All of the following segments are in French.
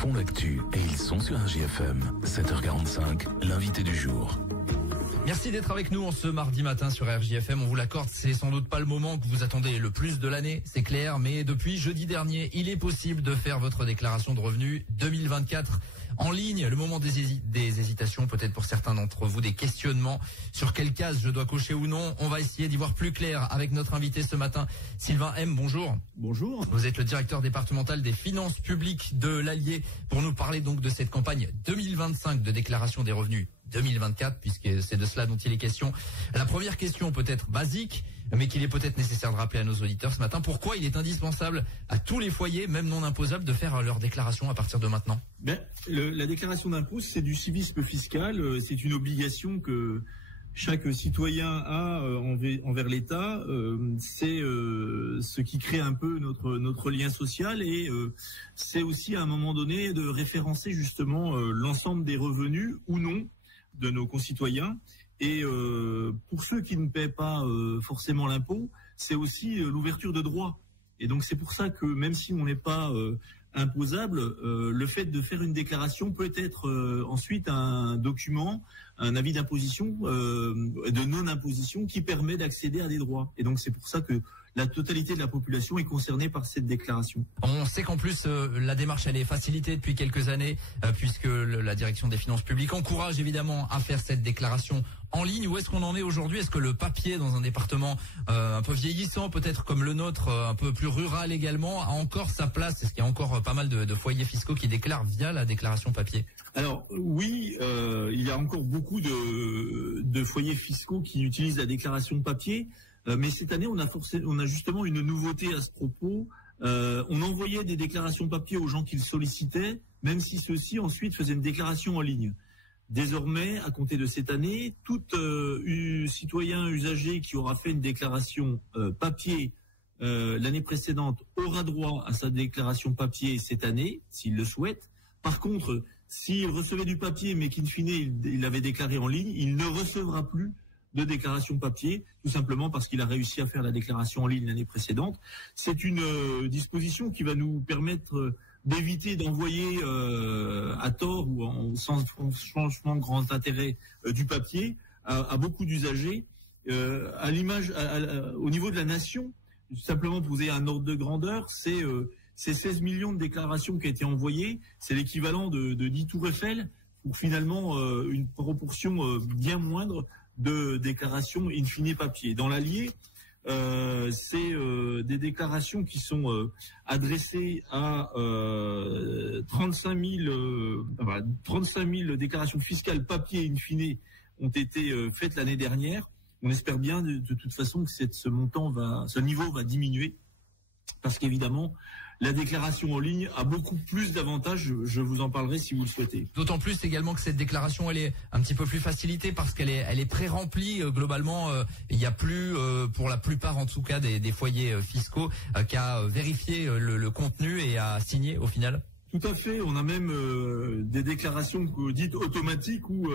font l'actu et ils sont sur RJFM. 7h45, l'invité du jour. Merci d'être avec nous en ce mardi matin sur RJFM. On vous l'accorde, c'est sans doute pas le moment que vous attendez le plus de l'année, c'est clair, mais depuis jeudi dernier, il est possible de faire votre déclaration de revenus 2024 en ligne. Le moment des hésitations, peut-être pour certains d'entre vous, des questionnements sur quelle case je dois cocher ou non. On va essayer d'y voir plus clair avec notre invité ce matin, Sylvain M. Bonjour. Bonjour. Vous êtes le directeur départemental des finances publiques de l'Allier pour nous parler donc de cette campagne 2025 de déclaration des revenus 2024, puisque c'est de cela dont il est question. La première question peut-être basique, mais qu'il est peut-être nécessaire de rappeler à nos auditeurs ce matin, pourquoi il est indispensable à tous les foyers, même non imposables, de faire leur déclaration à partir de maintenant? La déclaration d'impôt, c'est du civisme fiscal, c'est une obligation que chaque citoyen a envers l'État. C'est ce qui crée un peu notre lien social, et c'est aussi à un moment donné de référencer justement l'ensemble des revenus ou non de nos concitoyens. Et pour ceux qui ne paient pas forcément l'impôt, c'est aussi l'ouverture de droits. Et donc c'est pour ça que même si on n'est pas imposable, le fait de faire une déclaration peut être ensuite un document, un avis d'imposition, de non-imposition qui permet d'accéder à des droits. Et donc c'est pour ça que la totalité de la population est concernée par cette déclaration. On sait qu'en plus la démarche elle est facilitée depuis quelques années puisque la direction des finances publiques encourage évidemment à faire cette déclaration en ligne. Où est-ce qu'on en est aujourd'hui? Est-ce que le papier dans un département un peu vieillissant, peut-être comme le nôtre, un peu plus rural également, a encore sa place? Est-ce qu'il y a encore pas mal de foyers fiscaux qui déclarent via la déclaration papier? Alors oui, il y a encore beaucoup de foyers fiscaux qui utilisent la déclaration papier. Mais cette année, on a justement une nouveauté à ce propos. On envoyait des déclarations papier aux gens qui le sollicitaient, même si ceux-ci ensuite faisaient une déclaration en ligne. Désormais, à compter de cette année, tout citoyen usager qui aura fait une déclaration papier l'année précédente aura droit à sa déclaration papier cette année, s'il le souhaite. Par contre, s'il recevait du papier, mais qu'in fine il avait déclaré en ligne, il ne recevra plus de déclaration papier, tout simplement parce qu'il a réussi à faire la déclaration en ligne l'année précédente. C'est une disposition qui va nous permettre d'éviter d'envoyer à tort ou sans franchement grand intérêt du papier à beaucoup d'usagers. À l'image, au niveau de la nation, simplement pour vous ayez un ordre de grandeur, c'est 16 millions de déclarations qui ont été envoyées. C'est l'équivalent de 10 tours Eiffel, pour finalement une proportion bien moindre de déclarations in fine papier. Dans l'Allier, c'est des déclarations qui sont adressées à 35 000 déclarations fiscales papier in fine ont été faites l'année dernière. On espère bien de toute façon que ce niveau va diminuer, parce qu'évidemment, la déclaration en ligne a beaucoup plus d'avantages. Je vous en parlerai si vous le souhaitez. D'autant plus également que cette déclaration, elle est un petit peu plus facilitée parce qu'elle est pré-remplie. Globalement, il n'y a plus, pour la plupart en tout cas, des foyers fiscaux qu'à vérifier le contenu et à signer au final. Tout à fait. On a même des déclarations dites automatiques où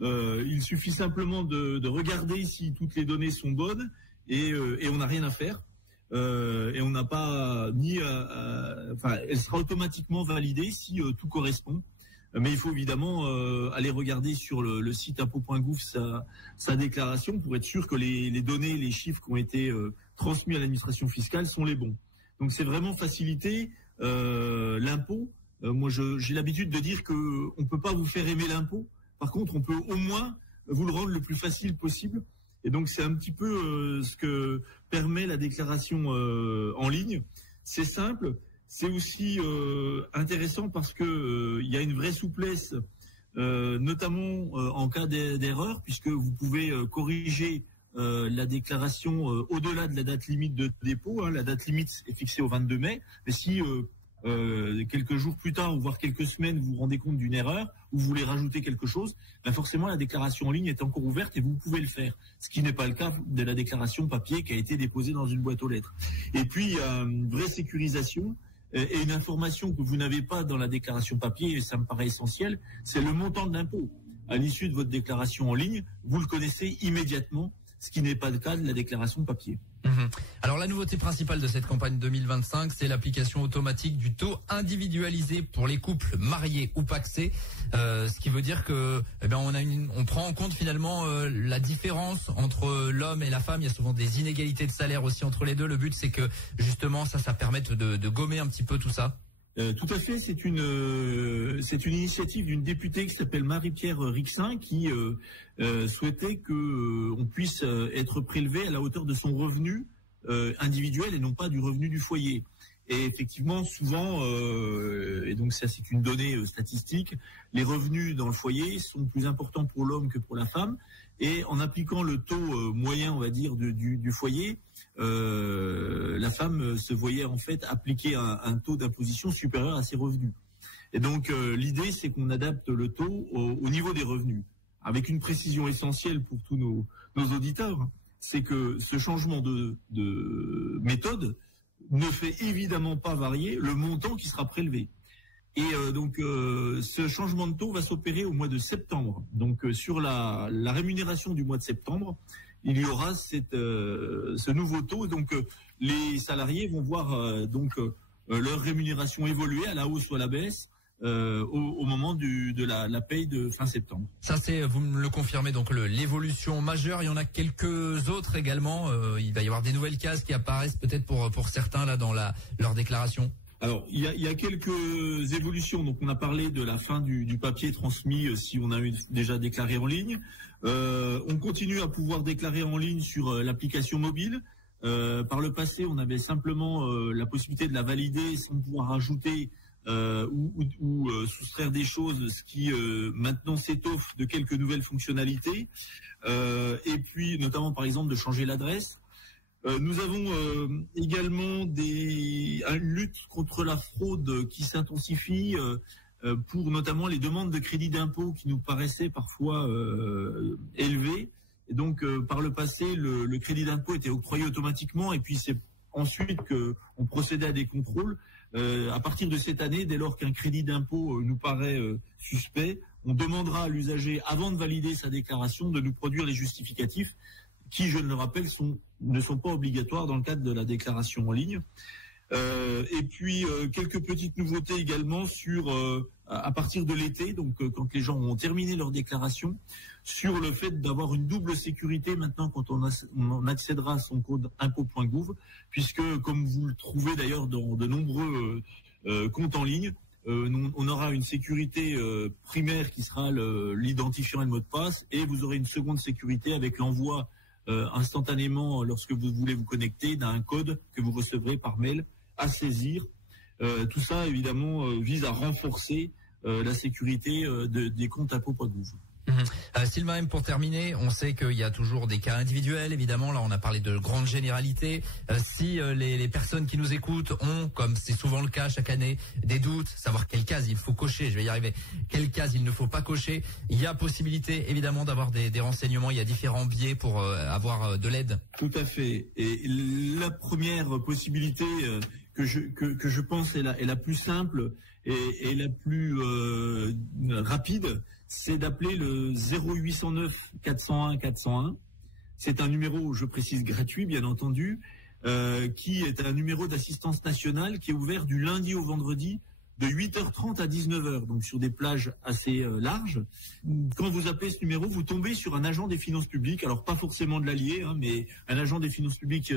il suffit simplement de regarder si toutes les données sont bonnes et on n'a rien à faire. Et on n'a pas elle sera automatiquement validée si tout correspond. Mais il faut évidemment aller regarder sur le site impôt.gouv sa déclaration pour être sûr que les données, les chiffres qui ont été transmis à l'administration fiscale sont les bons. Donc c'est vraiment faciliter l'impôt. Moi j'ai l'habitude de dire que on peut pas vous faire aimer l'impôt. Par contre, on peut au moins vous le rendre le plus facile possible. Et donc c'est un petit peu ce que permet la déclaration en ligne. C'est simple, c'est aussi intéressant parce que il y a une vraie souplesse, notamment en cas d'erreur, puisque vous pouvez corriger la déclaration au-delà de la date limite de dépôt. La date limite est fixée au 22 mai, mais si quelques jours plus tard ou voire quelques semaines vous vous rendez compte d'une erreur ou vous voulez rajouter quelque chose, forcément la déclaration en ligne est encore ouverte et vous pouvez le faire, ce qui n'est pas le cas de la déclaration papier qui a été déposée dans une boîte aux lettres. Et puis il y a une vraie sécurisation et une information que vous n'avez pas dans la déclaration papier, et ça me paraît essentiel, c'est le montant de l'impôt. À l'issue de votre déclaration en ligne, vous le connaissez immédiatement. ce qui n'est pas le cas de la déclaration papier. Alors la nouveauté principale de cette campagne 2025, c'est l'application automatique du taux individualisé pour les couples mariés ou pacsés, ce qui veut dire que on prend en compte finalement la différence entre l'homme et la femme. Il y a souvent des inégalités de salaire aussi entre les deux. Le but c'est que justement ça permette de gommer un petit peu tout ça. Tout à fait, c'est une initiative d'une députée qui s'appelle Marie-Pierre Rixin qui souhaitait que on puisse être prélevé à la hauteur de son revenu individuel et non pas du revenu du foyer. Et effectivement, souvent, et donc ça c'est une donnée statistique, les revenus dans le foyer sont plus importants pour l'homme que pour la femme. Et en appliquant le taux moyen, on va dire, du foyer, la femme se voyait en fait appliquer un taux d'imposition supérieur à ses revenus. Et donc l'idée, c'est qu'on adapte le taux au niveau des revenus, avec une précision essentielle pour tous nos auditeurs, c'est que ce changement de méthode ne fait évidemment pas varier le montant qui sera prélevé. Et donc ce changement de taux va s'opérer au mois de septembre. Donc sur la rémunération du mois de septembre, il y aura ce nouveau taux. Donc les salariés vont voir leur rémunération évoluer à la hausse ou à la baisse au moment de la paye de fin septembre. Ça c'est, vous me le confirmez, donc l'évolution majeure. Il y en a quelques autres également. Il va y avoir des nouvelles cases qui apparaissent peut-être pour certains là dans leur déclaration. Alors, il y a quelques évolutions. Donc, on a parlé de la fin du papier transmis si on a déjà déclaré en ligne. On continue à pouvoir déclarer en ligne sur l'application mobile. Par le passé, on avait simplement la possibilité de la valider sans pouvoir ajouter ou soustraire des choses, ce qui maintenant s'étoffe de quelques nouvelles fonctionnalités. Et puis, notamment, par exemple, de changer l'adresse. Nous avons également une lutte contre la fraude qui s'intensifie pour notamment les demandes de crédit d'impôt qui nous paraissaient parfois élevées. Et donc, par le passé, le crédit d'impôt était octroyé automatiquement et puis c'est ensuite qu'on procédait à des contrôles. À partir de cette année, dès lors qu'un crédit d'impôt nous paraît suspect, on demandera à l'usager, avant de valider sa déclaration, de nous produire les justificatifs qui, je le rappelle, ne sont pas obligatoires dans le cadre de la déclaration en ligne. Et puis, quelques petites nouveautés également à partir de l'été, donc quand les gens ont terminé leur déclaration, sur le fait d'avoir une double sécurité maintenant quand on accédera à son code impôt.gouv, puisque, comme vous le trouvez d'ailleurs dans de nombreux comptes en ligne, on aura une sécurité primaire qui sera l'identifiant et le mot de passe, et vous aurez une seconde sécurité avec l'envoi instantanément, lorsque vous voulez vous connecter, d'un code que vous recevrez par mail à saisir. Tout ça, évidemment, vise à renforcer la sécurité des comptes impôt.gouv. Sylvain M, pour terminer, on sait qu'il y a toujours des cas individuels, évidemment. Là, on a parlé de grandes généralités. Si les personnes qui nous écoutent ont, comme c'est souvent le cas chaque année, des doutes, savoir quelle case il faut cocher, je vais y arriver, quelle case il ne faut pas cocher, il y a possibilité, évidemment, d'avoir des renseignements. Il y a différents biais pour avoir de l'aide. Tout à fait. Et la première possibilité que je pense est la plus simple et la plus rapide, c'est d'appeler le 0809 401 401. C'est un numéro, je précise, gratuit, bien entendu, qui est un numéro d'assistance nationale qui est ouvert du lundi au vendredi de 8h30 à 19h, donc sur des plages assez larges. Quand vous appelez ce numéro, vous tombez sur un agent des finances publiques, alors pas forcément de l'Allier, mais un agent des finances publiques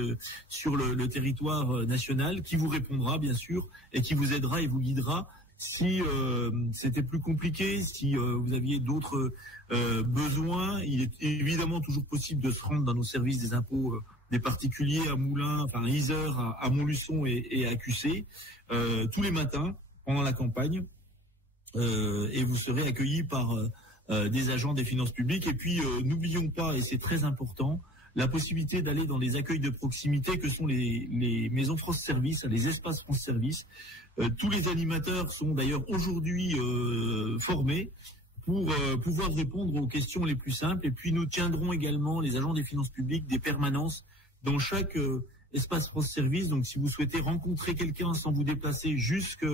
sur le territoire national, qui vous répondra, bien sûr, et qui vous aidera et vous guidera. Si c'était plus compliqué, si vous aviez d'autres besoins, il est évidemment toujours possible de se rendre dans nos services des impôts des particuliers à Moulins, enfin Isère, à Montluçon et à QC, tous les matins pendant la campagne, et vous serez accueillis par des agents des finances publiques. Et puis n'oublions pas, et c'est très important, la possibilité d'aller dans les accueils de proximité que sont les maisons France Service, les espaces France Service. Tous les animateurs sont d'ailleurs aujourd'hui formés pour pouvoir répondre aux questions les plus simples. Et puis nous tiendrons également, les agents des finances publiques, des permanences dans chaque espace France Service. Donc si vous souhaitez rencontrer quelqu'un sans vous déplacer jusque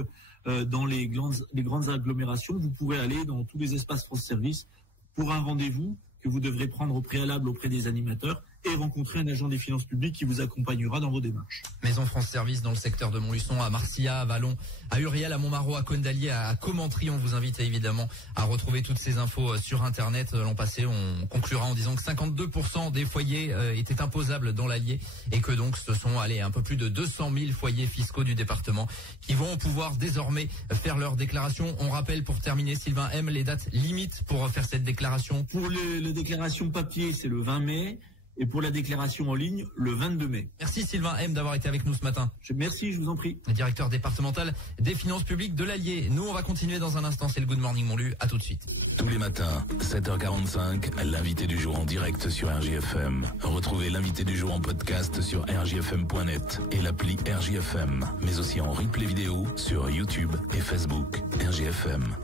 dans les grandes agglomérations, vous pourrez aller dans tous les espaces France Service pour un rendez-vous que vous devrez prendre au préalable auprès des animateurs et rencontrer un agent des finances publiques qui vous accompagnera dans vos démarches. Maison France Service dans le secteur de Montluçon, à Marcillat, à Vallon, à Uriel, à Montmarault, à Condalier, à Commentry. On vous invite évidemment à retrouver toutes ces infos sur Internet. L'an passé, on conclura en disant que 52% des foyers étaient imposables dans l'Allier et que donc ce sont un peu plus de 200 000 foyers fiscaux du département qui vont pouvoir désormais faire leur déclaration. On rappelle pour terminer, Sylvain M, les dates limites pour faire cette déclaration. Pour les déclarations papier, c'est le 20 mai. Et pour la déclaration en ligne, le 22 mai. Merci Sylvain M d'avoir été avec nous ce matin. Merci, je vous en prie. Directeur départemental des finances publiques de l'Allier. Nous, on va continuer dans un instant. C'est le Good Morning Montlu. À tout de suite. Tous les matins, 7h45, l'invité du jour en direct sur RJFM. Retrouvez l'invité du jour en podcast sur rjfm.net et l'appli RJFM. Mais aussi en replay vidéo sur YouTube et Facebook. RJFM.